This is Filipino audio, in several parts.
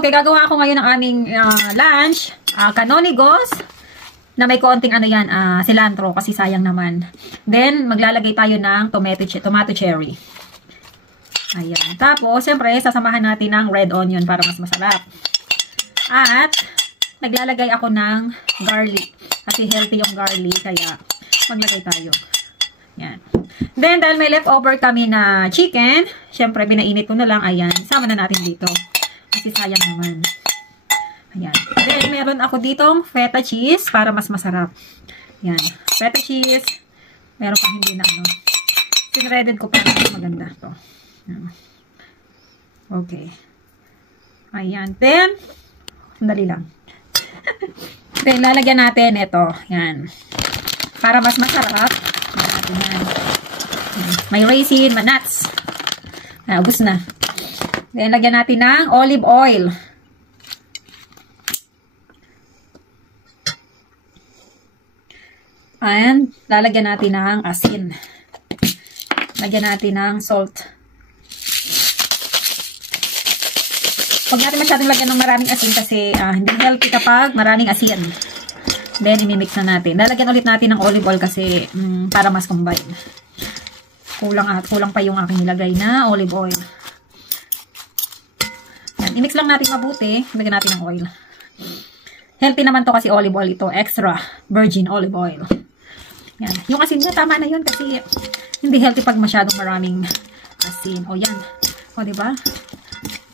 Okay, gagawa ako ngayon ng aming lunch. Canonigos na may konting ano yan, cilantro kasi sayang naman. Then, maglalagay tayo ng tomato cherry. Ayan. Tapos, siyempre, sasamahan natin ng red onion para mas masarap. At, naglalagay ako ng garlic. Kasi healthy yung garlic, kaya maglagay tayo. Yan. Then, dahil may leftover kami na chicken, siyempre, binainit ko na lang. Ayan. Sama na natin dito. Kasi sayang naman. Ayan. Then, meron ako ditong feta cheese para mas masarap. Ayan. Feta cheese. Meron pa hindi na ano. Sinredded ko para mas maganda to. Ayan. Okay. Ayan. Then, sandali lang. Then, lalagyan natin ito. Ayan. Para mas masarap. Ayan. May raisin, nuts. Ubus na. Then, lagyan natin ng olive oil. And, lalagyan natin ng asin. Lagyan natin ng salt. Huwag natin masyadong lagyan ng maraming asin kasi hindi healthy kapag maraming asin. Then, imimix na natin. Lalagyan ulit natin ng olive oil kasi para mas combine. Kulang pa yung aking nilagay na olive oil. Yan, imix lang natin mabuti. Lagyan natin ng oil. Healthy naman to kasi olive oil ito. Extra virgin olive oil. Yan. Yung asin niya, tama na yun kasi hindi healthy pag masyadong maraming asin. O yan. O diba?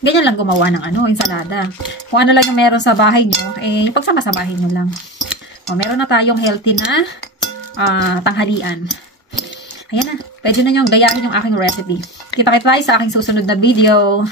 Ganyan lang gumawa ng ensalada. Kung ano lang yung meron sa bahay nyo, yung pagsama sa bahay nyo lang. O, meron na tayong healthy na tanghalian. Ayan na. Pwede na nyo gayahin yung aking recipe. Kita-kita tayo sa aking susunod na video.